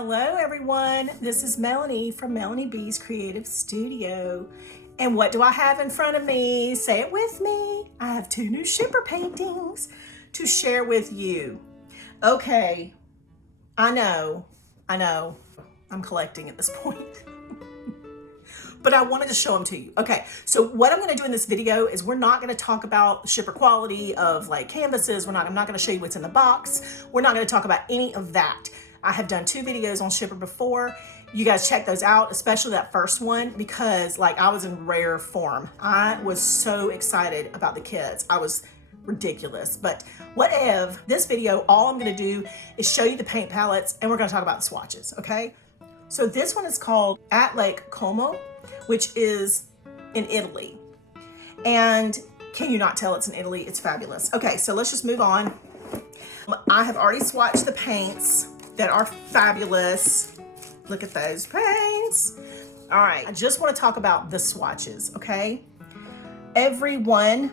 Hello everyone, this is Melanie from Melanie B's Creative Studio. And what do I have in front of me? Say it with me. I have two new Schipper paintings to share with you. Okay, I know, I'm collecting at this point. But I wanted to show them to you. Okay, so what I'm gonna do in this video is we're not gonna talk about Schipper quality of like canvases. I'm not gonna show you what's in the box. We're not gonna talk about any of that. I have done 2 videos on Schipper before. You guys check those out, especially that first one, because like I was in rare form. I was so excited about the kits. I was ridiculous, but whatever. This video, all I'm gonna do is show you the paint palettes and we're gonna talk about the swatches, okay? So this one is called At Lake Como, which is in Italy. And can you not tell it's in Italy? It's fabulous. Okay, so let's just move on. I have already swatched the paints that are fabulous. Look at those paints. All right, I just want to talk about the swatches, okay? Every one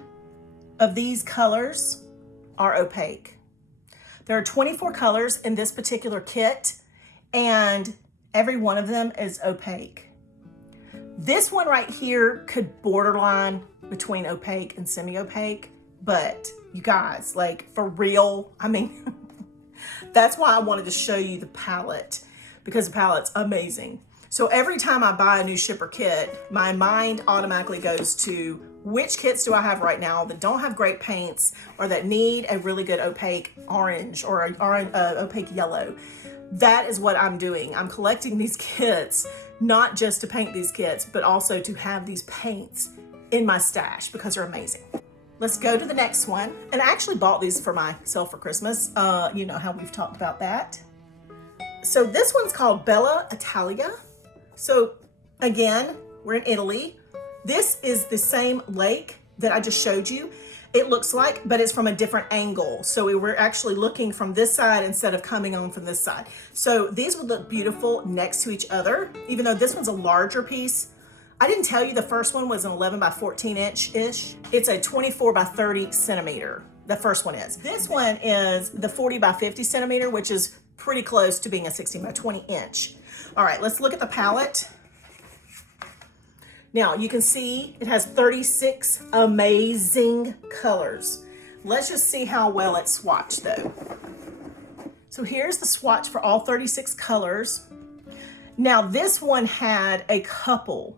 of these colors are opaque. There are 24 colors in this particular kit, and every one of them is opaque. This one right here could borderline between opaque and semi-opaque, but you guys, like for real, I mean, that's why I wanted to show you the palette, because the palette's amazing. So every time I buy a new Schipper kit, my mind automatically goes to which kits do I have right now that don't have great paints or that need a really good opaque orange or an opaque yellow. That is what I'm doing. I'm collecting these kits, not just to paint these kits, but also to have these paints in my stash because they're amazing. Let's go to the next one. And I actually bought these for myself for Christmas. You know how we've talked about that. So this one's called Bella Italia. So again, we're in Italy. This is the same lake that I just showed you. It looks like, but it's from a different angle. So we're actually looking from this side instead of coming on from this side. So these would look beautiful next to each other, even though this one's a larger piece. I didn't tell you the first one was an 11 by 14 inch-ish. It's a 24 by 30 centimeter. The first one is. This one is the 40 by 50 centimeter, which is pretty close to being a 16 by 20 inch. All right, let's look at the palette. Now you can see it has 36 amazing colors. Let's just see how well it's swatched though. So here's the swatch for all 36 colors. Now this one had a couple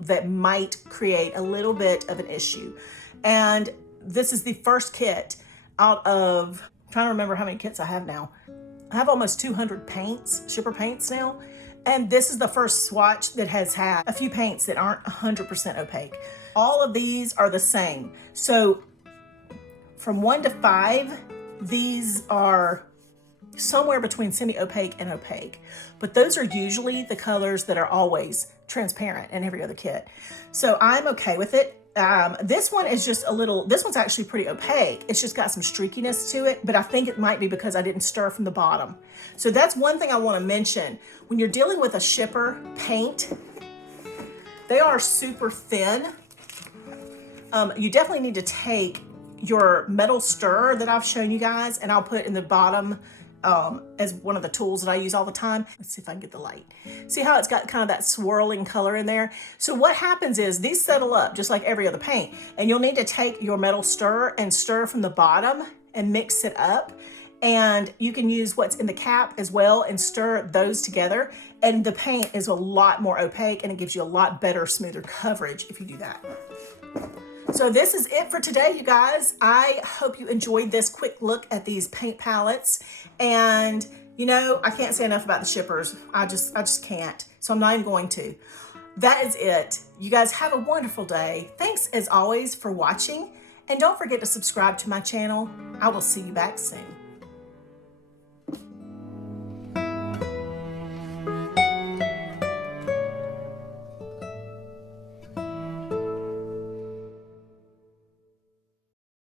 that might create a little bit of an issue. And this is the first kit out of, I'm trying to remember how many kits I have now. I have almost 200 paints, Schipper paints now. And this is the first swatch that has had a few paints that aren't 100% opaque. All of these are the same. So from 1 to 5, these are somewhere between semi-opaque and opaque. But those are usually the colors that are always transparent in every other kit. So I'm okay with it. This one is just a little, this one's actually pretty opaque. It's just got some streakiness to it, but I think it might be because I didn't stir from the bottom. So that's one thing I want to mention. When you're dealing with a Schipper paint, they are super thin. You definitely need to take your metal stirrer that I've shown you guys, and I'll put in the bottom as one of the tools that I use all the time. Let's see if I can get the light. See how it's got kind of that swirling color in there? So what happens is these settle up just like every other paint, and you'll need to take your metal stirrer and stir from the bottom and mix it up. And you can use what's in the cap as well and stir those together. And the paint is a lot more opaque and it gives you a lot better, smoother coverage if you do that. So this is it for today, you guys. I hope you enjoyed this quick look at these paint palettes. And you know, I can't say enough about the Schippers. I just can't. So I'm not even going to. That is it. You guys have a wonderful day. Thanks as always for watching. And don't forget to subscribe to my channel. I will see you back soon.